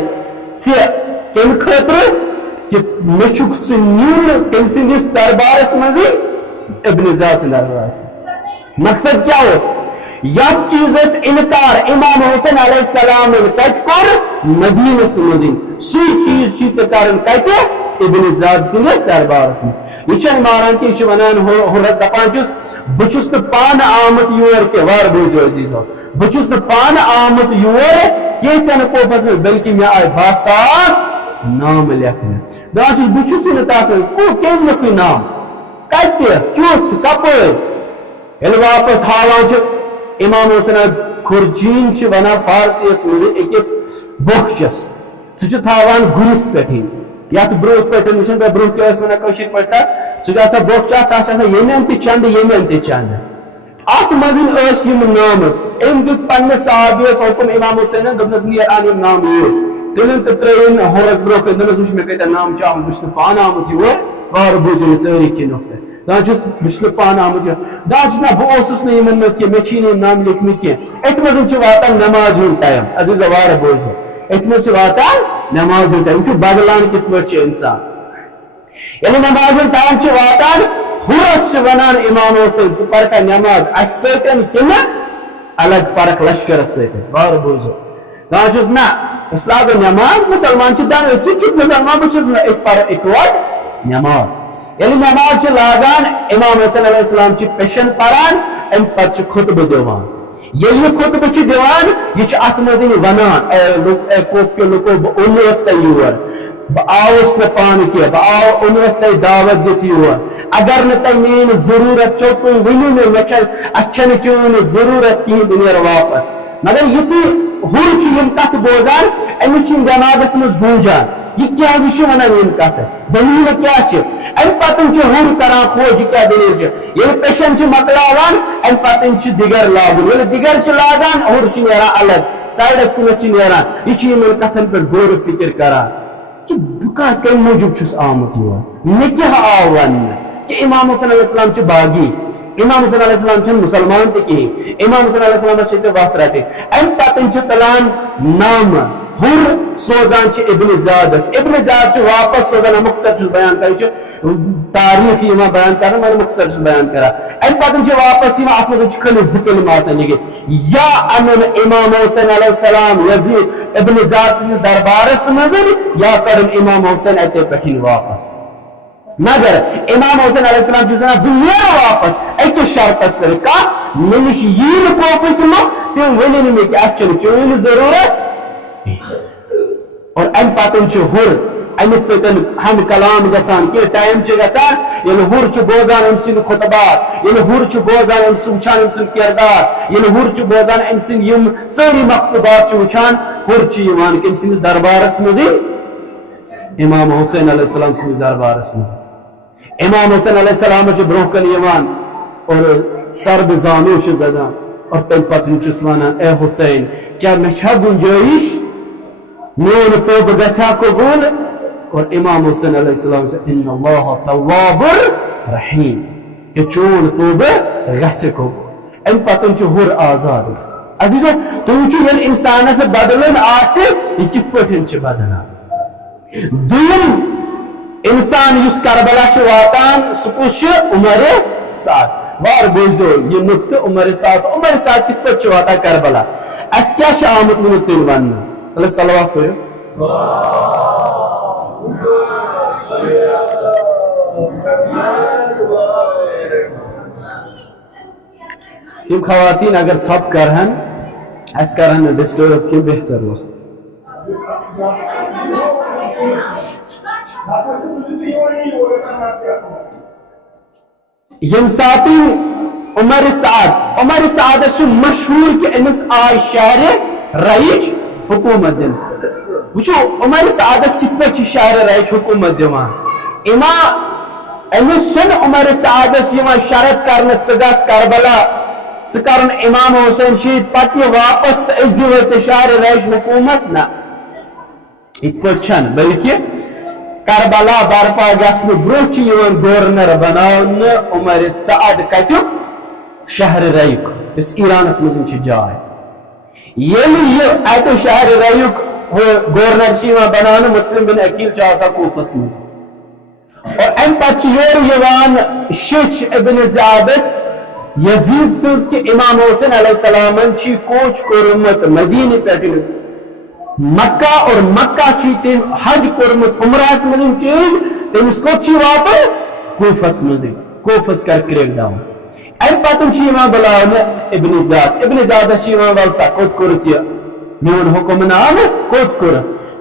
ژےٚ کمہِ خٲطرٕ کہ مےٚ چھُکھ ژٕ نیُن تٔمۍ سٕنٛدِس دربارس منٛزٕے ابن زیاد سٕنٛدِ دربارس منٛز مقصد کیاہ اوس یتھ چیٖزس انکار امام حسین علیہ السلامن کتہِ کوٚر مدیٖنس منٛزٕے سُے چیٖز چھُے ژےٚ کرُن کتہِ ابن زیاد سٕنٛدِس دربارس منٛز یہ چھنہٕ مانان کینٛہہ یہِ چھُ ونان ہُرس دپان چھُس بہٕ چھُس نہٕ پانہٕ آمُت یور کینٛہہ وارٕ بوٗزِو عزیٖزو بہٕ چھُس نہٕ پانہٕ آمُت یور کینٛہہ تہِ نہٕ کوٚرمس منٛز بلکہِ مےٚ آیہِ 10,000 نام لیکھنہٕ دپان چھُس بہٕ چھُسٕے نہٕ تتھ منٛز کٔمۍ لیوٚکھُے نام کتہِ کیُتھ کپٲرۍ ییٚلہِ واپس ہاوان چھِ امام حسین خُرجیٖن چھِ ونان فارسیَس منٛز أکِس بۄکھچس سُہ چھُ تھاوان گُرِس پٮ۪ٹھٕے یتھ برونٛٹھ پٲٹھۍ وٕچھن تۄہہِ برونٛہہ کیاہ ٲسۍ ونان کٲشِر پٲٹھۍ تتھ سُہ چھُ آسان بۄکچہِ اکھ تتھ چھِ آسان ییٚمٮ۪ن تہِ چندٕ ییٚمٮ۪ن تہِ چندٕ اتھ منٛز ٲسۍ یِم نامہٕ أمۍ دیُت پننِس صحابیَس حُکُم امام حسینن دوٚپنس نیر ان یِم نامہٕ یور تٔمۍ تہِ ترٲوِن ہُرس برونٛہہ کَنہِ دوٚپنس وٕچھ مےٚ کۭتیاہ نام چھِ آمٕتۍ بہٕ چھُس نہٕ پانہٕ آمُت یور وارٕ بوٗزِو یہِ تٲریٖخی نۄقطہٕ دپان چھُس بہٕ چھُس نہٕ پانہٕ آمُت یور دپان چھُس نہ بہٕ اوسُس نہٕ یِمن منٛز کینٛہہ مےٚ چھِی نہٕ یِم نام لیکھمٕتۍ کینٛہہ أتھۍ منٛز چھُ واتان نماز ہُنٛد ٹایم عزیٖزو وارٕ بوٗزِو أتھۍ منٛز چھُ واتان نماز ہُنٛد ٹایم وٕچھِو بدلان کِتھ پٲٹھۍ چھُ اِنسان ییٚلہِ نماز ہُنٛد ٹایم چھُ واتان ہُرس چھِ ونان امام حسین ژٕ پرکھا نماز اسہِ سۭتۍ کِنہٕ الگ پرکھ لشکرس سۭتۍ وارٕ بوٗزِو دپان چھُس نہ أسۍ لاگو نماز مُسلمان چھِ دۄنوے ژٕ چھُکھ مُسلمان بہٕ چھُس نہٕ أسۍ پرو اِکوٹ نماز ییٚلہِ نماز چھِ لاگان امام حسین علیہ السلام چھِ پیشن پران ام پتہ خطبہ دیوان یل یہ خطبہ دیوان یہ ات مز ونان اے کوف کے لوکو بہ اونس تہ یور بہ آوس نہ پان کی بہ اونس تہ دعوت دت یور اگر نہ تہ مین ضرورت چو تھی ونو مے اچھن چون ضرورت کہین بہ نیر واپس مگر یہ ہر یم کت بوزان امس دماغس مز گونجان یہ کیا ونان یم کت دلیل کیا ام پتن ہر کران خوج کیا دلیل یل پیشن مکلاوان ام پتن دگر لاگن یل دگر لاگان ہر نیران الگ سائڈس کن نیران یہ کتن پہ غور فکر کران کہ بہ کم موجود چھس آمت یور مے کیا آو ون کہ امام حسین علیہ السلام باغی امام حسین علیہ السلام چھن مسلمان تہ کہین امام حسین علیہ السلام چھ وقت رٹے ام پتن تلان نام ہر سوزان ابن زیادس ابن زیاد واپس سوزان مختصر بیان کر تاریخ یہ بیان کرنا مگر مختصر بیان کرا ام پتن واپس ات مز خالی ذکر آسان یا انن امام حسین علیہ السلام یزید ابن زیاد سندس دربارس مز یا کرن امام حسین اتے پٹھن واپس مگر امام حسین علیہ السلام بہ نیرٕ واپس اکس شرطس پہ مے نش یہ کوپک مہ تم ون مے کہ اتھ چون ضرورت اور ام پتن ہر امس ستن ہم کلام گژھان کہ ٹائم گژھان یل ہر بوزان ام سند خطبات یل ہر بوزان ام وچھان ام سند کردار یل ہر بوزان ام سند یم ساری مکتوبات وچھان ہر یوان کم سندس دربارس مز امام حسین علیہ السلام سندس دربارس مز امام حسین علیہ السلام برہ کن یوان اور سرد زانو زدان اور تم پتن ونان اے حسین کیا مے چھا گنجائش میون توبہ گژھا قبول اور امام حسین علیہ السلام سے ان اللہ تواب رحیم کہ چون توبہ گژھِ قبول ام پتن ہر آزاد عزیزو تو وچھو یل انسانس بدلن آسہ یہ کت پٹھن بدلان دوم انسان اس کربلا واتان سہ کس عمر سعد وار بوزو یہ نقطہ عمر سعد کت پہ واتان کربلا اس کیا آمت ونک تیل ون اللہ صلوات کرو یم خواتین اگر ژھپ کرہن اس کرہن ڈسٹرب کی بہتر روز یم ساتی عمر سعد مشہور کہ امس آئی شہر رائج حکومت دن وچو عمر سعدس کت پہ شہر رائج حکومت دیوان امس عمر سعدس شرط کرنے ثس کربلا ثن امام حسین شہید پتہ واپس تو اس دے شہر رائج حکومت نا ات پہ بلکہ کربلا برپا گھن برہ گورنر بناون عمر سعد کتک شہر ریک اس ایرانس مز جائے یل یہ ات شہر ریک گورنر بنانے مسلم بن عقیل کوفس مز اور ام پتہ یور شچ ابن زیادس یزید سز کہ امام حسین علیہ السلام کوچ کورمت مدینہ پہ مکہ اور مکہ تم حج کورمت عمرہس مز چینج تمس کوت وات کوفس مز کوفس کر کریک ڈاؤن ام پتن بلاؤن ابن زیادس ول سا کوت کورت یہ میون حکم نام کوت کور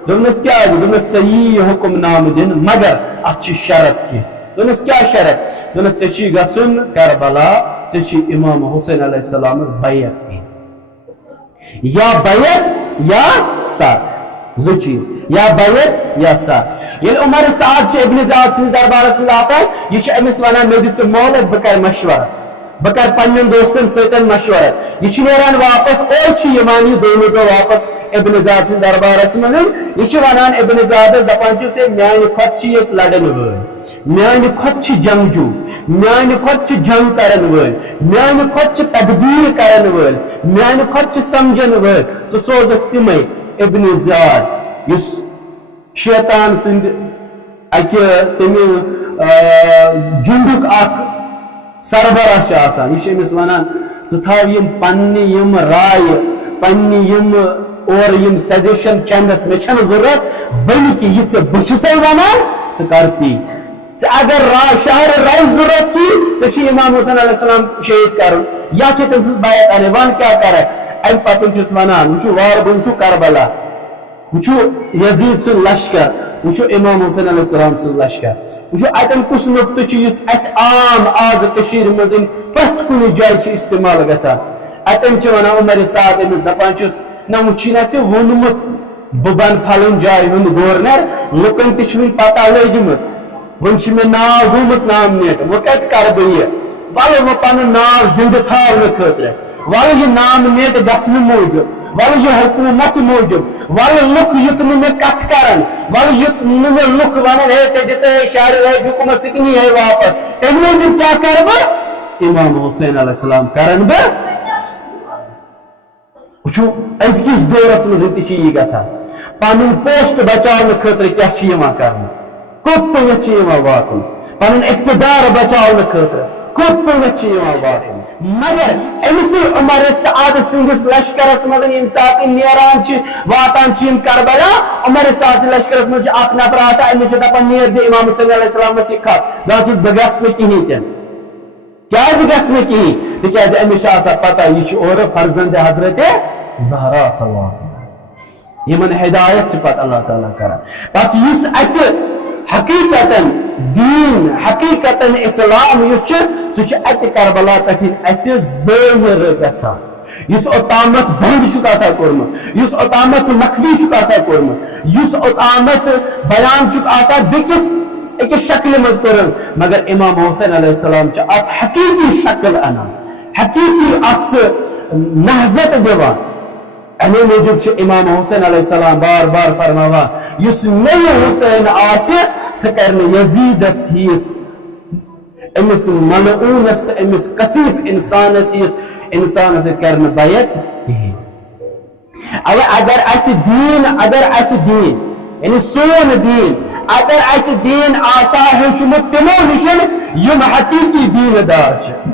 دس کیا دس ژے حکم نام دن مگر ات شرط کی دس کیا شرط دس ژے گھن کربلا ژے امام حسین علیہ السلام بیعت یا بیعت یا ساتھ زو چیز یا بیعت یا ساتھ یل عمر سعد ابن زیاد سن دربارس مز آسان یہ امس ونان مے دژ مہلت بہ کر مشورہ بہ کر پنن دوستن ستن مشورہ یہ نیران واپس اور یہ دونوں دو واپس ابن زیاد سن دربارس مز یہ ونان ابن زیادس دپان سے میانہ کھت یہ لڑن ول میانہ کھت جنگجو میانہ کھت جنگ کرن ول میانہ کھت تدبیر کرن ول میانہ کھت سمجھن ول ژٕ سوزکھ تمے ابن زیاد یس شیطان سند اکہ تم جنڈک اخ سربراہ آسان یہ امس ونان ژٕ تھاو یم پننہ یم رائے پننہ یم اور یم سجیشن چندس مے چھن ضرورت بلکہ یہ ژٕ بہ چھسے ونان ژٕ کر تی اگر شہر رائے ضرورت چی تو امام حسین علیہ السلام شہید کرن یا چھے تم سز بیعت آنے وان کیا کرے ایم پتن چس ونان وچو واربو وچو کربلا وچو یزید سن لشکر وچو امام حسین علیہ السلام سن لشکر وچو اتن کس نقطہ چیز اس عام آز کشیر مزن پت کنی جائے چھ استعمال گسا اتن چھ ونان عمر سعد امز دپان چس نا وچینا چھ ونمت ببن پھلن جائے ہند گورنر لکن تشوی پتہ لجمت ون چھ میں ناو گومت نامنیٹ وہ کت کر بہ والے وہ پن ناو زندہ تھاون خاطر والے یہ نامنیٹ گژھن موجود والے یہ حکومت موجود والے لک یت میں کت کرن والے یت میں لک ونن ہے ژے دژ اشارہ ہے حکومت سکنی ہے واپس تم موجود کیا کر بہ امام حسین علیہ السلام کرن بہ وچو ازکس دورس مز تہ یہ گژھان پن پوسٹ بچاؤن خاطر کیا چھ یوان کرن کوت چھ یوان واتن پن اقتدار بچاؤن خاطر کوت چھ یوان واتن مگر امس عمر سعد سندس لشکرس مز یم سات نیران چھ واتان چھ کربلا عمر سعد لشکرس مز اخ نفر آسان امس دپان نیر دے امام حسین علیہ السلام سکھات دپان بہ گژھِ نہٕ کہین تہ کیازِ گژھِ نہٕ کہین تکیازِ امس چھ آسان پتہ یہ چھ اور فرزند حضرت زہرا صلی اللہ علیہ وسلم یمن ہدایت چھ پتہ اللہ تعالیٰ کران بس یس اس حقیقتاً دین حقیقتاً اسلام یس سہ ات کربلا پہ اس ظاہر گژھان یس اوتامت بند چھ آسان کورمت یس اوتامت مخفی چھ آسان کورمت یس اوتامت بیان چھ آسان بیکس اکس شکل مز کرن مگر امام حسین علیہ السلام چھ ات حقیقی شکل انان حقیقی اکس نہضت دیوان امی موجود چھ امام حسین علیہ السلام بار بار فرماوا یس نئی حسین آسہ سہ کرن یزیدس ہیس امس ملعونس تو امس کثیف انسانس ہیس انسانس کرن بیعت کہین اگر اس دین یعنی سون دین اگر اس دین آسا ہیچمت تمو نشن یم حقیقی دین دار چھ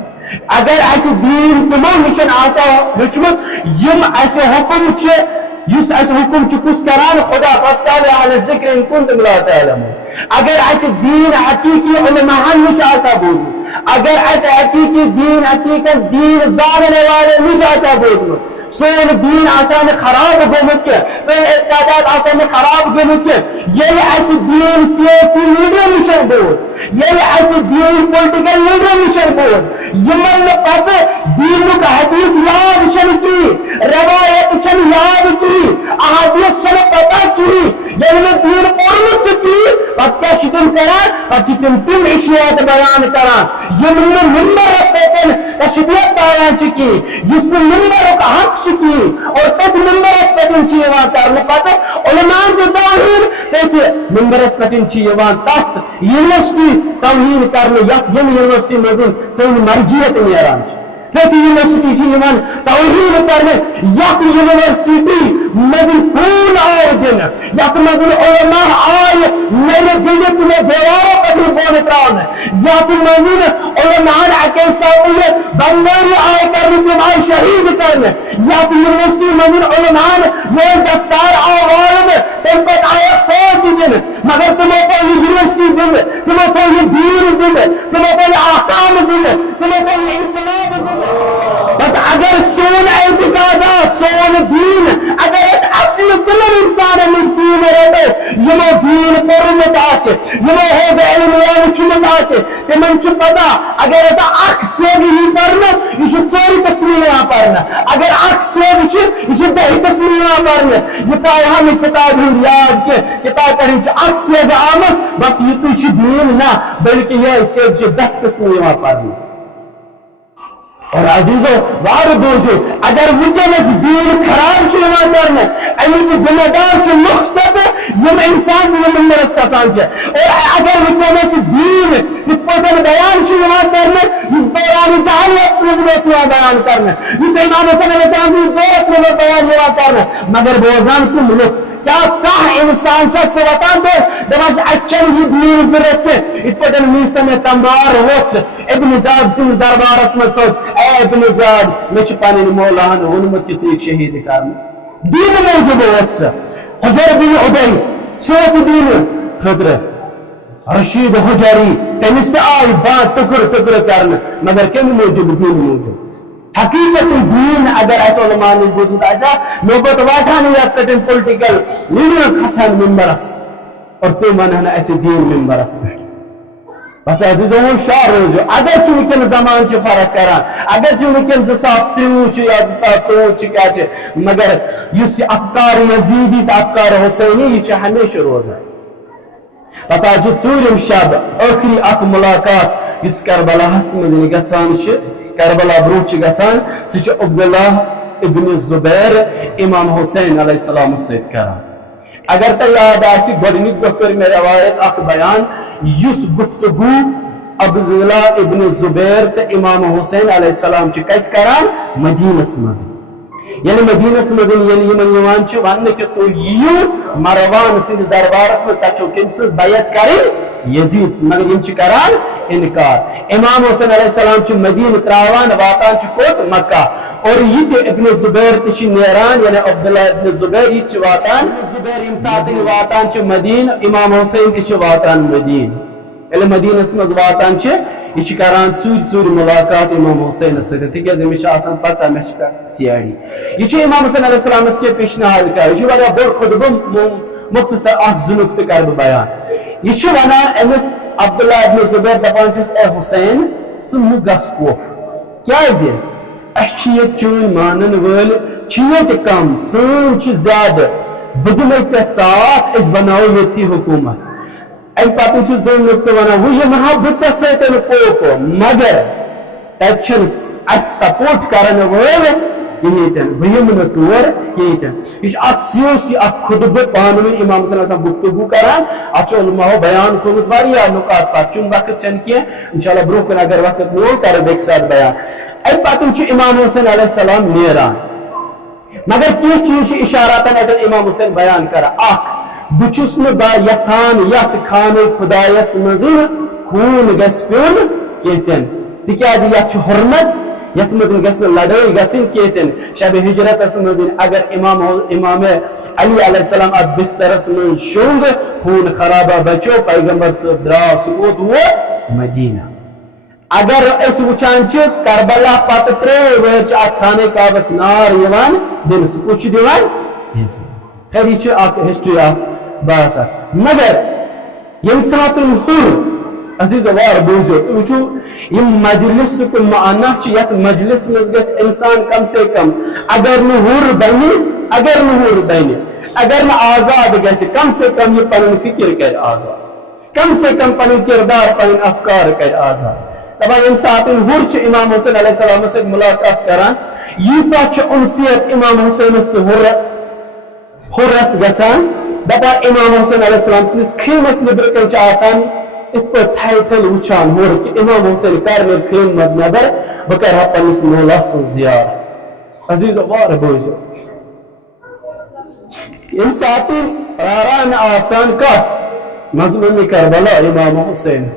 اگر اس دین تمو نشن آسا ہیچمت یم اس حکم چھ یس اس حکم چھ کس کران خدا فصالح علی ذکر ان کنتم لا تعلمون اگر اس دین حقیقی علماء نش آسا بوزن اگر اس حقیقی دین حقیقت دین زاننے والے نش آسا بوزن سون دین آسان خراب گومت کیا سون اعتقادات آسان خراب گومت کیا یہ اس دین سیاسی لیڈر نشن بوز یہ اس دین پولیٹیکل لیڈر نشن بوز یمن پتہ دین کا حدیث یاد چن کی روایت چن یاد کی احادیث چن پتہ کی یعنی دین پورمت کی پتہ کیا شتم کران پتہ تم اشیاء بیان کران یمن منبر سیتن تشبیہ بیان چکی جس میں منبر کا حق چکی اور تک منبر اسپتن چیوان کرنے پتہ علماء کو توہین دیکھئے منبر اسپتن چیوان تحت یونیورسٹی توہین کرنے یک یونیورسٹی مزین سن مرجیت نیران چکی لیکن یونیورسٹی چیوان توہین کرنے یک یونیورسٹی مزین کون آئے دن یک مزین علماء آئے میرے دلت میں دیواروں پر بونے تراؤن یک مزین علماء عقیل صاحبی بنداری آئے کرنے تم آئے شہید کرنے یک یونیورسٹی مزین علماء یہ دستار آوارن تم پر آئے فوسی دن مگر تمہیں پر یہ یونیورسٹی زندہ تمہیں پر یہ دین زندہ تمہیں پر یہ آقام زندہ تمہیں پر یہ انقلاب زندہ بس اگر سون اعتقادات سون دین اگر اس اصل کلر انسان مجدین رہتے یمو دین پرمت آسے یمو حوض علمیان چمت آسے تمن چھ پتا اگر ایسا اک سیگ ہی پرنا یہ چھ چوری قسمی یہاں پرنا اگر اک سیگ چھ یہ چھ دہی قسمی یہاں پرنا یہ پائے ہمیں کتاب ہوں یاد کے کتاب پڑھیں چھ اک سیگ آمد بس یہ تو چھ دین نہ بلکہ یہ سیگ چھ دہ قسمی یہاں پرنا اور عزیزو وار دوزو اگر وجنس دین خراب چلنا کرنا ایلی کی ذمہ دار چھ مختب یم انسان میں منرس کسان چھ اور اگر وجنس دین اتپوٹن بیان چلنا کرنا اس دوران جہلیت سنزویسیاں بیان کرنا اس امام حسین علیہ السلام اس دورس میں بیان ہوا کرنا مگر بوزان کم لک کیا کہا انسان چاہ سواتان دو دماز اچھن ہی دین ضرورت ہے اتپوٹن میسا میں تمبار وقت ابن زاد سنز دربار اسمت اے ابن زاد میں چھپانے مولانا ونمت کی چیک شہید کرنا دین موجود وقت سے حجر بن عبی سورت دین خدر رشید حجری تمست آئی بات ٹکر ٹکر کرنا مگر کمی موجود دین موجود حقیقت دین اگر ایسا علماء نے بوزد ایسا نوبت واتھانی یا کٹن پولیٹیکل لیڈر کھسان ممبرس اور تو منہنا ایسے دین ممبرس پہ بس عزیزوں شاہ روزو اگر چونکن زمان چھ فرق کران اگر چونکن 2023 یا 2024 کیا چھ مگر اس افکار یزیدی تا افکار حسینی یہ چھ ہمیشہ روزہ بس آج ژوٗرِم شب ٲخری اکھ ملاقات اس کربلا ہس مز گژھان کربلا برو چھ گژھان سہ چھ عبداللہ ابن زبیر امام حسین علیہ السلام سۭتۍ کران اگر تا یاد آسی گۄڈنیُک دۄہ کٔر مےٚ روایت اکھ بیان یُس گفتگو عبداللہ ابن زبیر تہٕ امام حسین علیہ السلام چھ کتہِ کران مدینس مز یعنی مدینس مز یمن چھ وننہٕ کہ تُہۍ یِیِو مروان سٕنٛدِس دربارس منٛز تتہِ چھو کٔمۍ سٕنٛز بیعت کرٕنۍ یزید سٕنٛز مگر یم چھ کران انکار امام حسین علیہ السلام چھ مدینہ تراوان واتان چھ کوت مکہ اور یہ تہ ابن زبیر تہ چھ نیران یعنی عبداللہ ابن زبیر یہ چھ واتان زبیر یم ساتھ واتان چھ مدینہ امام حسین تہ چھ واتان مدینہ یعنی مدینس مز واتان چھ یہ چھ کران ژوٗرِ ملاقات امام حسین سۭتۍ تکیازِ أمِس چھِ آسان پتہ مےٚ چھِ پٮ۪ٹھ سیاڑی یہ چھ امام حسین علیہ السلامس کے پیشنہاد کران یہ چھ واریاہ بوٚڑ خطبہ مختصر اکھ زٕ نقطہٕ کرٕ بہٕ بیان یہ چھ ونان أمس عبداللہ ابن زبیر دپان چھُس اے حسین ژٕ مہٕ گژھ کوف کیازِ اَسہِ چھِ ییٚتہِ چٲنۍ مانن وٲلۍ چھِ ییٚتہِ کم سٲنۍ چھِ زیادٕ بہٕ دِمے ژےٚ ساتھ أسۍ بناوو ییٚتھی حکوٗمت امہِ پتہٕ چھُس دوٚیِم نقطہٕ ونان وۄنۍ یِمہٕ ہا بہٕ ژےٚ سۭتۍ کوف مگر تتہِ چھِنہٕ اَسہِ سپورٹ کرن وٲلۍ کہین بہ نہ تور کہین یہ اخ سیاسی اخ خطبہ پان ون امام حسین آسان گفتگو کران اتھ علماء بیان کورمت واریاہ نکات پتہ چون وقت چھ کی انشاءاللہ برو کن اگر وقت مول کر بیک ساتھ بیان ام پتہ چھ امام حسین علیہ السلام نیران مگر کی چیز اشارات اگر امام حسین بیان کر اخ بچس نہ یھان یت خانہ خدایس مز خون گژھِ پیون کہتن تکیاز یت چھ حرمت یت مز گژھِ نہٕ لڑٲے گژھٕنۍ کہتن شب ہجرتس مز اگر امام علی علیہ السلام ات بسترس مز شونگ خون خرابہ بچو پیغمبر صاحب درا سہ ووت مدینہ اگر اس وچان چھ کربلا پتہ ترٛےٚ ؤری چھ ات خانہ کعبس نار یوان دنہٕ سہ کُس چھُ دِوان خیر یہ چھ اکھ ہسٹری اکھ باسا مگر یم سات ہر عزیز وار بوزو وچو یم مجلس کن معنا چھ یت مجلس مز گژھِ انسان کم سے کم اگر نہ ہر بنی اگر نہ آزاد گژھِ کم سے کم یہ پنن فکر کر آزاد کم سے کم پنن کردار پنن افکار کر آزاد دپان یم سات ہر چھ امام حسین علیہ السلام سے ملاقات کران ییژاہ چھ انسیت امام حسینس تہ ہرس گژھان دپان امام حسین علیہ السلام سندس خیمس نبر کن چھ آسان ات پہ تھل تھل وچان ہور کہ امام حسین کر میر خیم مز نبر بہ کرہا پنس مولا سن زیارت عزیز وار بوزو یم سات راران آسان کس مظلوم کربلا امام حسین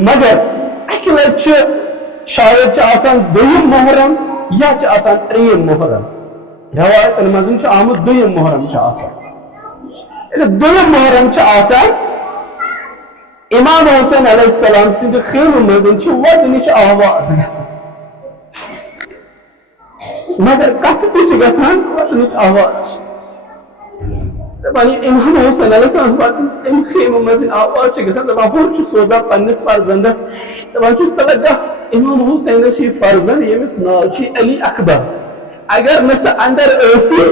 مگر اکہ لٹ شاید آسان دویم محرم یا آسان تریم محرم روایتن مزن آمد دویم محرم آسان دویم محرم آسان امام حسین علیہ السلام سند خیم مزن ودنچ آواز گژھان مگر کتھ تہ گژھان ودنچ آواز امام حسین علیہ السلام تم خیم مزن آواز گژھان دپان ہور سوزان پنس فرزندس دپان چھس تلہ گژھ امام حسین چھ فرزند یمس ناو چھ علی اکبر اگر نہ سہ اندر ٲسی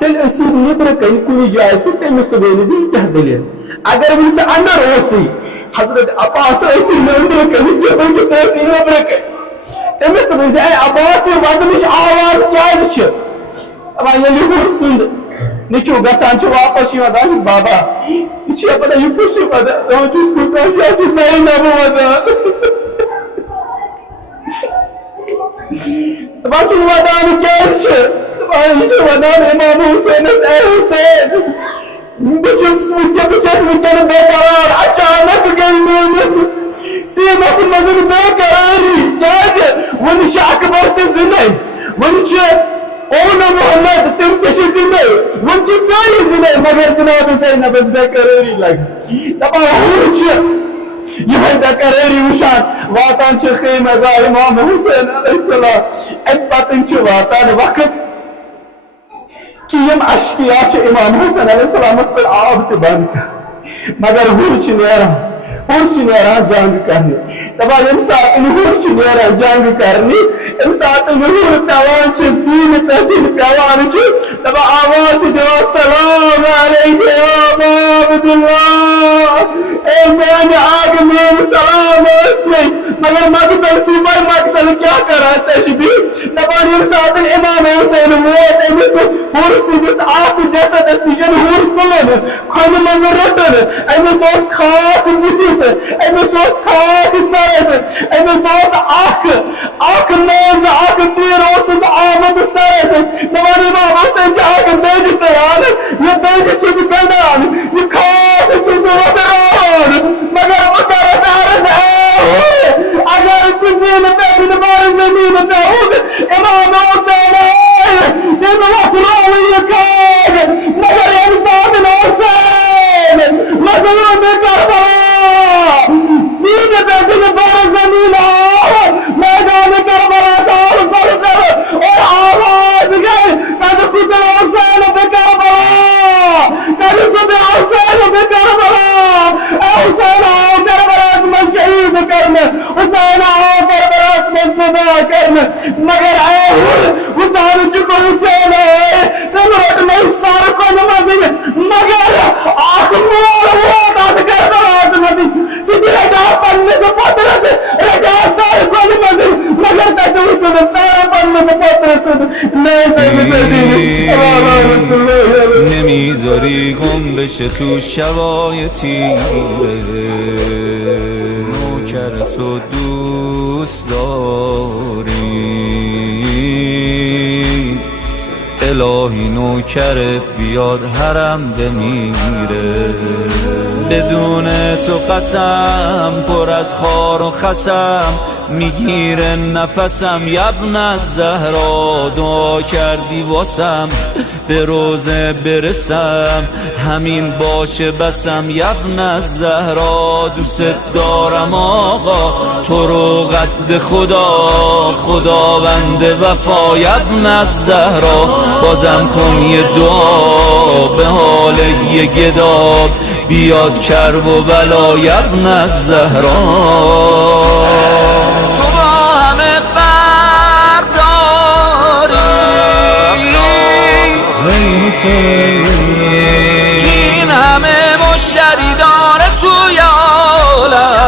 تیل ٲسی نبر کن کُنہِ جایہِ سہ تٔمِس ؤنۍ زِ یہِ کیٛاہ دٔلیٖل اگر وۄنۍ سہ اندر اوسٕے حضرت عباس ٲسی نبر کن وٕنکٮ۪س ٲسی نبر کن تٔمِس ؤنۍ زِ اے عباس یہِ ودنٕچ آواز کیٛازِ چھِ دپان ییٚلہِ ہُر سُنٛد نیٚچوٗ گژھان چھُ واپس یِوان دپان چھُس بابا یہِ چھُ پتہ یہِ کُس چھُ ودان دپان چھُس بہٕ یہِ چھُ زینب ودان دپان چھُس ودان کیٛازِ چھِ یہ ودان امام حسینس اے حسین بہٕ چھُس ونکٮ۪ن بے قرار اچانک گٔے میٲنِس سیٖنس منٛز بے قراری کیٛازِ وۄنۍ چھِ اکبر تہِ زِندے وۄنۍ چھِ اون محمد تم تہِ چھِ زِندے وۄنۍ چھِ سٲری زِندے مگر جناب زینبس بے قراری لگہِ دپان ہُر چھِ یہ ڈکریری وشان واتان چھ خیمہ گاہ امام حسین علیہ السلام ام پتن چھ واتان وقت کہ یم اشکیا چھ امام حسین علیہ السلام اس پر آب تے بند کر مگر ہور چھ نیران جنگ کرنی دپان یم ساتن ہور چھ نیران جنگ کرنی ام ساتن ہور پیوان چھ زین پتن پیوان چھ دپان آواز دیوان سلام علیکہ یا ابا عبداللہ اے میان آگ مین سلام اس میں مگر مقتل چھ بھائی مقتل کیا کرا تشبیح دپان یم ساتن امام حسین ووت امس ہور سندس آک جسد اس نشن ہور کلن کھن من رٹن امس اس خاک بتس امس اس خاک سرس امس اس اخ نیز اخ تیر اس آمد سرس دپان امام حسین چھ اخ بیج تران یہ بیج چھ گنڈان یہ خاک چھ وتران مگر وتر دارس اگر کسی نے پیٹ بار زمین پہ ہو امام حسین دن وقت یہ کار مگر انسان حسین مظلوم کربلا زین پہ دن بار زمین میدان کربلا سال سر اور آواز گئے قد قتل حسین پہ کربلا قد صبح حسین پہ کربلا حسین آؤ کربلا اسم شہید کرنے حسین آؤ کربلا اسم صبح کرنے مگر اے وہ چاہنے چکو حسین ہے تم روٹ میں سار کو نمازی مگر آنکھ مول وہ داد کربلا اسم سیدھی رجا پڑھنے سے پتر سے رجا سار کو نمازی مگر تکوی چنے سارا پڑھنے سے پتر سے نمیذاری گم بشه تو شبای تیره نوکر تو دوست داری الهی نوکرت بیاد حرم بمیره بدون تو قسم پر از خار و خسم میگیره نفسم یبن از زهرا دعا کردی واسم به روزه برسم همین باشه بسم یبن از زهرا دوست دارم آقا تو رو قد خداوند وفا یبن از زهرا بازم کن یه دعا به حال یه گداب بیاد کرب و بلا یبن از زهرا تو با همه فرق داری که این همه مشتری داره توی عالم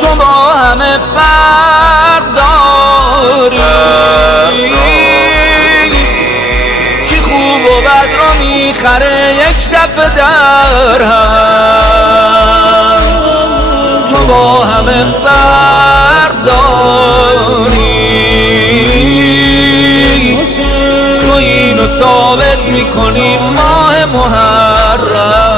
تو با همه فرق داری که خوب و بد رو میخره یک دفعه در هم تو با همه فرق داری تو اینو ثابت میکنی ماه محرم